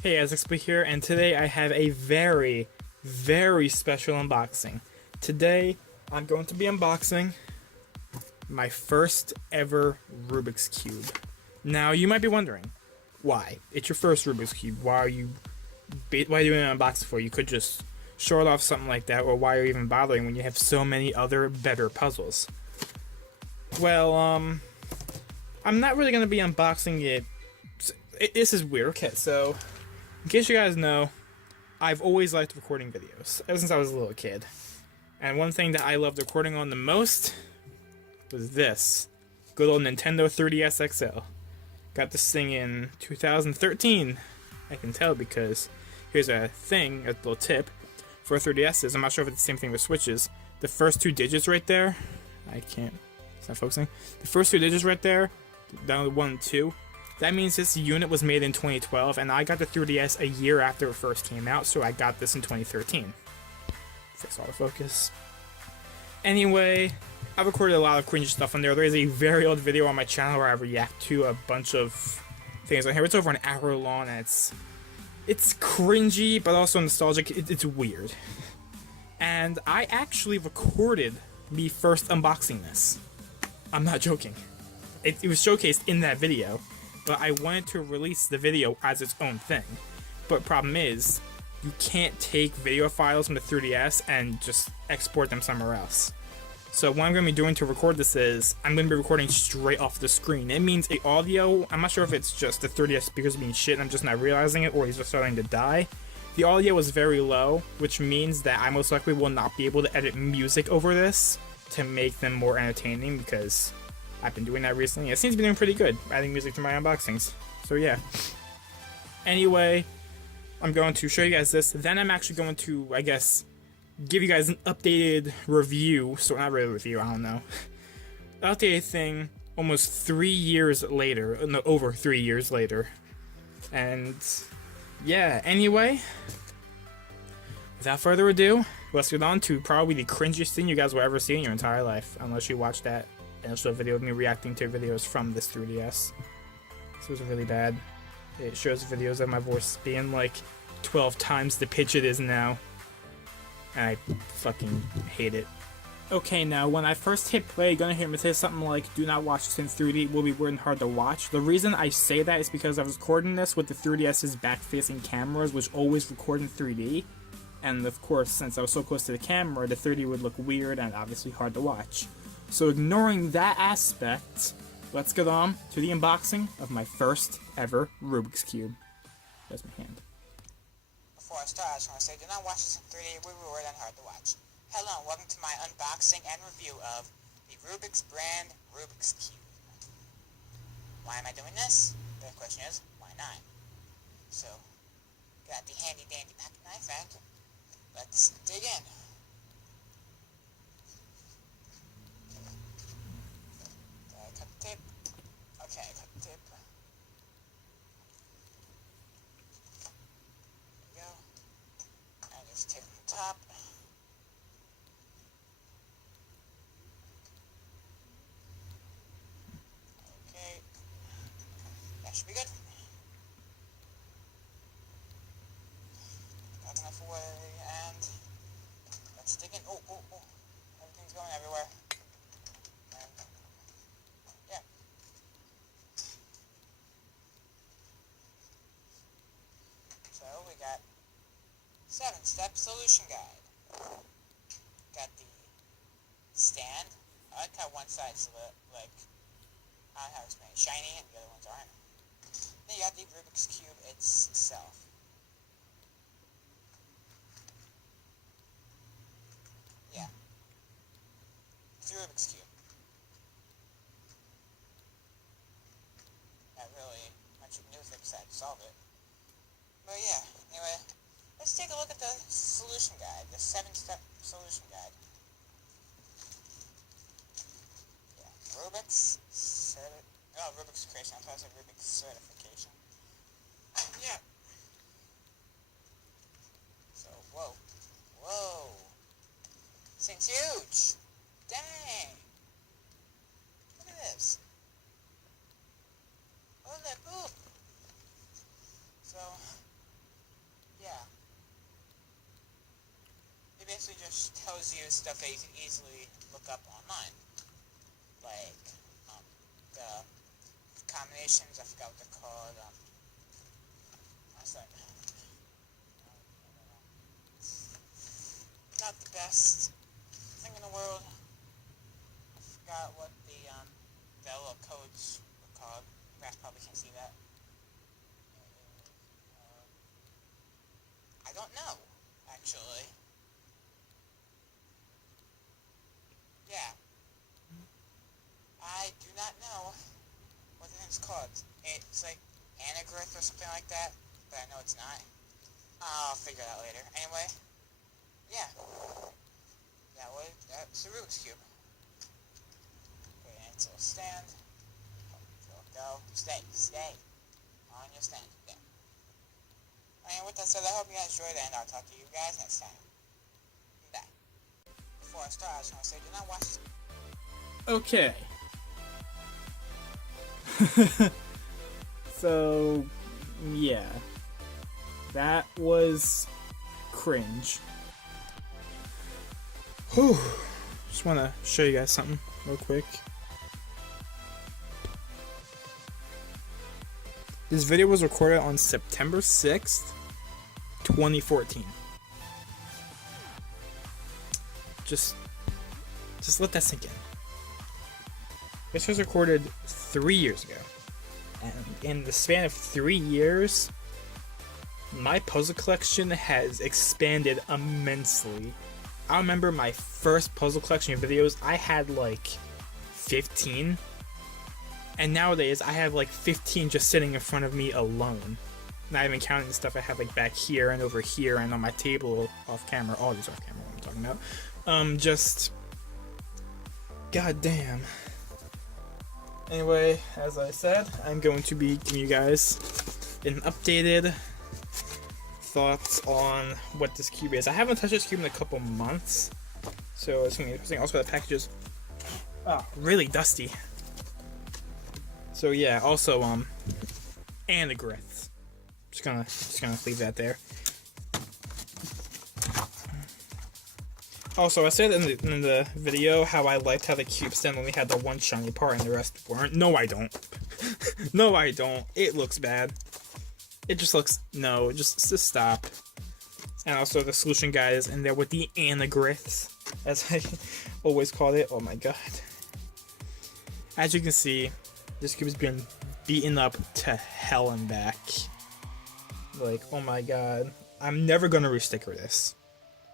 Hey, guys, XBoy here, and today I have a very, very special unboxing. Today, I'm going to be unboxing my first ever Rubik's Cube. Now, you might be wondering, why? It's your first Rubik's Cube. Why are you doing an unboxing for? You could just show it off something like that, or why are you even bothering when you have so many other better puzzles? Well, I'm not really going to be unboxing it. This is weird. Okay, so in case you guys know, I've always liked recording videos, ever since I was a little kid. And one thing that I loved recording on the most was this. Good old Nintendo 3DS XL. Got this thing in 2013. I can tell because here's a thing, a little tip. For 3DSs, I'm not sure if it's the same thing with Switches. The first two digits right there, it's not focusing. The first two digits right there, down to 1 and 2, that means this unit was made in 2012, and I got the 3DS a year after it first came out, so I got this in 2013. Fix autofocus. Anyway, I've recorded a lot of cringy stuff on there. There is a very old video on my channel where I react to a bunch of things on here. It's over an hour long, and it's cringy, but also nostalgic. It's weird. And I actually recorded me first unboxing this. I'm not joking. It was showcased in that video. But I wanted to release the video as its own thing. But problem is, you can't take video files from the 3DS and just export them somewhere else. So what I'm going to be doing to record this is, I'm going to be recording straight off the screen. It means the audio, I'm not sure if it's just the 3DS speakers being shit and I'm just not realizing it, or he's just starting to die. The audio is very low, which means that I most likely will not be able to edit music over this to make them more entertaining, because I've been doing that recently. It seems to be doing pretty good, adding music to my unboxings. So yeah. Anyway, I'm going to show you guys this. Then I'm actually going to, I guess, give you guys an updated review. So not really a review, I don't know. Updated thing almost 3 years later. No, over 3 years later. And yeah, anyway, without further ado, let's get on to probably the cringiest thing you guys will ever see in your entire life. Unless you watch that initial video of me reacting to videos from this 3DS. This was really bad. It shows videos of my voice being like 12 times the pitch it is now. And I fucking hate it. Okay, now when I first hit play, you're gonna hear me say something like, do not watch this in 3D, it will be weird and hard to watch. The reason I say that is because I was recording this with the 3DS's back-facing cameras, which always record in 3D. And of course, since I was so close to the camera, the 3D would look weird and obviously hard to watch. So ignoring that aspect, let's get on to the unboxing of my first ever Rubik's Cube. There's my hand. Before I start, I just want to say, do not watch this in 3D, we were and hard to watch. Hello, and welcome to my unboxing and review of the Rubik's brand Rubik's Cube. Why am I doing this? The question is, why not? So, got the handy dandy pack knife out. Let's dig in. Cut the tape. Okay, cut the tape. There we go. And just tape on the top. Okay. That should be good. Got enough away, and let's dig in. Oh. Everything's going everywhere. And yeah. So we got 7-step solution guide. Got the stand. I like how one side's like, I don't know how to explain it, shiny, and the other ones aren't. Then you got the Rubik's Cube itself. Yeah. It's the Rubik's Cube. Not really much you can do with it besides solve it. But yeah, anyway, let's take a look at the solution guide, the 7-step solution guide. Yeah, Rubik's creation. I thought it said Rubik's certification. Yeah. So, whoa. This thing's huge. Dang. Look at this. Holy poop. So, just tells you stuff that you can easily look up online. Like, the combinations, I forgot what they're called, what's that? Not the best thing in the world. I forgot what the little codes were called. You guys probably can't see that. I don't know, actually. Yeah. I do not know what the thing's called. It's like anagraph or something like that, but I know it's not. I'll figure it out later. Anyway, yeah. That's the Rubik's Cube. Okay, and it's a little stand. Go. Stay on your stand. Yeah. And with that said, I hope you guys enjoyed it, and I'll talk to you guys next time. Bye. Before I start, I just want to say, do not watch. Okay. So, yeah. That was cringe. Whew. Just want to show you guys something real quick. This video was recorded on September 6th, 2014. Just let that sink in. This was recorded 3 years ago. And in the span of 3 years, my puzzle collection has expanded immensely. I remember my first puzzle collection videos, I had like 15. And nowadays, I have like 15 just sitting in front of me alone. Not even counting the stuff I have like back here and over here and on my table off camera. All these off camera, what I'm talking about. Just... God damn. Anyway, as I said, I'm going to be giving you guys an updated thoughts on what this cube is. I haven't touched this cube in a couple months, so it's going to be interesting. Also, the package is really dusty. So yeah, also anagrams. Just gonna leave that there. Also, I said in the video how I liked how the cube stand only had the one shiny part and the rest weren't. No, I don't. No, I don't. It looks bad. It just looks... No, just stop. And also the solution guide is in there with the anagrams, as I always called it. Oh my god. As you can see, this cube has been beaten up to hell and back. Like, oh my god. I'm never gonna re-sticker this.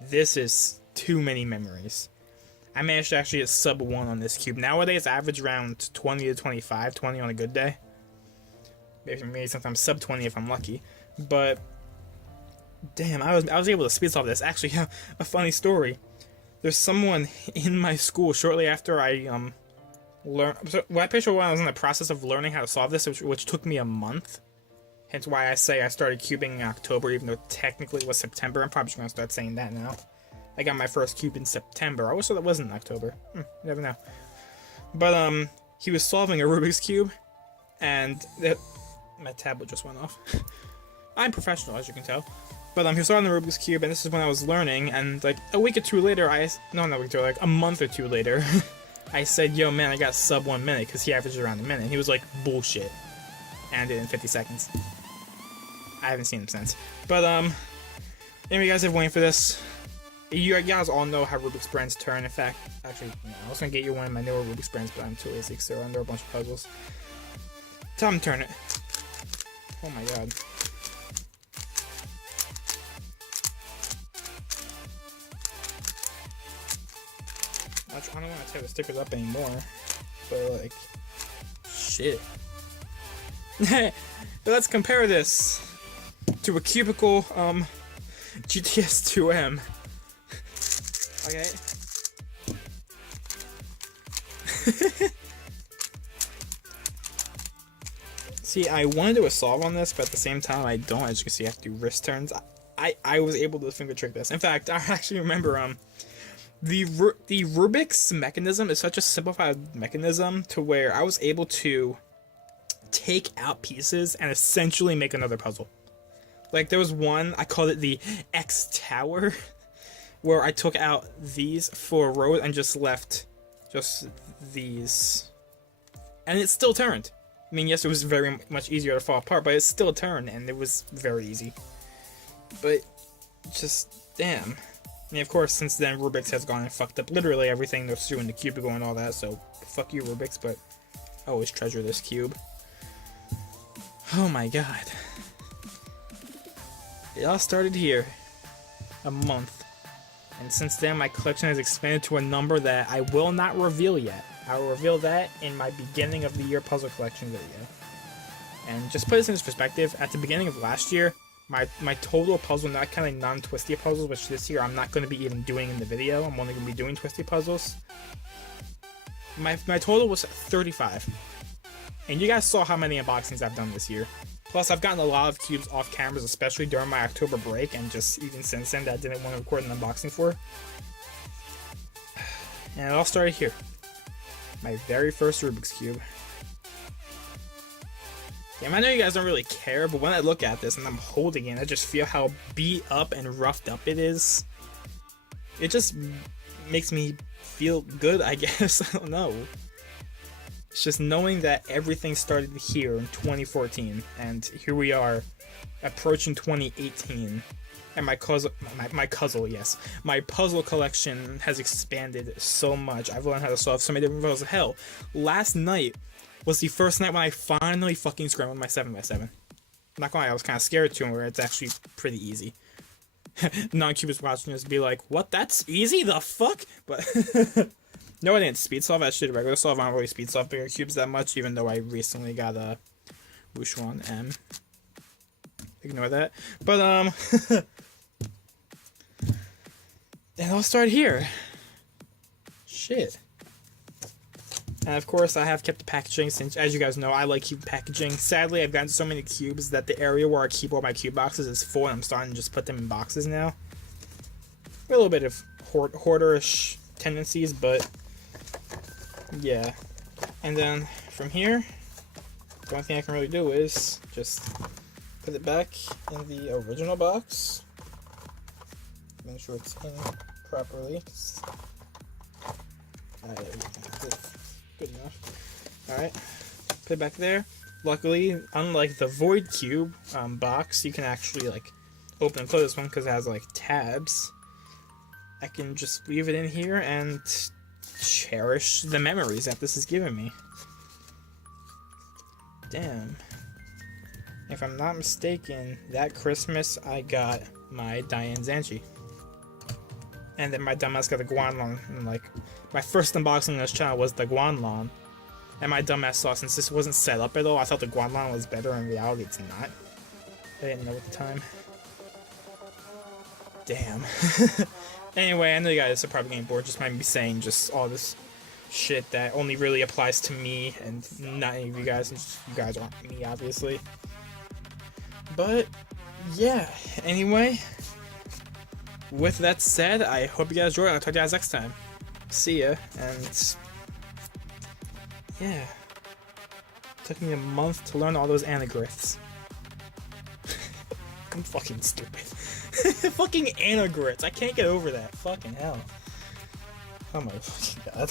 This is too many memories. I managed to actually get sub 1 on this cube. Nowadays, I average around 20 to 25, 20 on a good day. Maybe sometimes sub 20 if I'm lucky. But, damn, I was able to speed solve this. Actually, a funny story. There's someone in my school shortly after I, I'm pretty sure when I was in the process of learning how to solve this, which took me a month. Hence why I say I started cubing in October, even though technically it was September. I'm probably just going to start saying that now. I got my first cube in September. I wish that wasn't in October. You never know. But, he was solving a Rubik's Cube, and my tablet just went off. I'm professional, as you can tell. But, he was solving the Rubik's Cube, and this is when I was learning, and, like, a week or two later, not a week or two, like, a month or two later, I said, yo, man, I got sub 1 minute, because he averages around a minute. And he was like, bullshit. And I did it in 50 seconds. I haven't seen him since. But, anyway, you guys have been waiting for this. You guys all know how Rubik's brands turn. In fact, actually, no, I was going to get you one of my newer Rubik's brands, but I'm too lazy because they're under a bunch of puzzles. Time to turn it. Oh my god. I don't want to tear the stickers up anymore. But, like, shit. Let's compare this to a cubicle, GTS 2M. Okay. See, I want to do a solve on this, but at the same time, I don't. As you can see, I have to do wrist turns. I was able to finger trick this. In fact, I actually remember the Rubik's mechanism is such a simplified mechanism to where I was able to take out pieces and essentially make another puzzle. Like, there was one, I called it the X Tower. where I took out these 4 rows and just left just these. And it still turned. I mean, yes, it was very much easier to fall apart, but it still turned, and it was very easy. But, just, damn. I mean, of course, since then, Rubik's has gone and fucked up literally everything. They're suing the cubicle and all that, so fuck you, Rubik's, but I always treasure this cube. Oh my god. It all started here. A month. And since then, my collection has expanded to a number that I will not reveal yet. I will reveal that in my beginning of the year puzzle collection video. And just put this into perspective, at the beginning of last year, my total puzzle, not counting non-twisty puzzles, which this year I'm not going to be even doing in the video, I'm only going to be doing twisty puzzles. My total was 35. And you guys saw how many unboxings I've done this year. Plus, I've gotten a lot of cubes off cameras, especially during my October break, and just even since then that I didn't want to record an unboxing for. And it all started here. My very first Rubik's Cube. Damn, I know you guys don't really care, but when I look at this and I'm holding it, I just feel how beat up and roughed up it is. It just makes me feel good, I guess. I don't know. It's just knowing that everything started here in 2014, and here we are, approaching 2018, and my puzzle collection has expanded so much. I've learned how to solve so many different puzzles. Hell, last night was the first night when I finally fucking scrambled my 7x7. I'm not gonna lie, I was kind of scared to where it's actually pretty easy. Non-cubists watching this be like, what, that's easy? The fuck? But no, I didn't speed solve. I should regular solve. I don't really speed solve bigger cubes that much, even though I recently got a Wushuan M. Ignore that. But it all started here. Shit. And of course, I have kept the packaging since, as you guys know, I like cube packaging. Sadly, I've gotten so many cubes that the area where I keep all my cube boxes is full, and I'm starting to just put them in boxes now. A little bit of hoarderish tendencies, but yeah. And then from here, the only thing I can really do is just put it back in the original box. Make sure it's in properly. Good enough. Alright, put it back there. Luckily, unlike the Void Cube box, you can actually like open and close this one because it has like tabs. I can just leave it in here and cherish the memories that this has given me. Damn. If I'm not mistaken, that Christmas I got my Diane Zanchi. And then my dumbass got the Guanlon, and like, my first unboxing on this channel was the Guanlon. And my dumbass saw, since this wasn't set up at all, I thought the Guanlon was better. In reality, it's not. I didn't know at the time. Damn. Anyway, I know you guys are probably getting bored just by me saying just all this shit that only really applies to me and not any of you guys, since you guys aren't me, obviously. But, yeah. Anyway, with that said, I hope you guys enjoyed. I'll talk to you guys next time. See ya, and yeah. Took me a month to learn all those anagriths. I'm fucking stupid. Fucking anagriths. I can't get over that. Fucking hell. Oh my fucking god.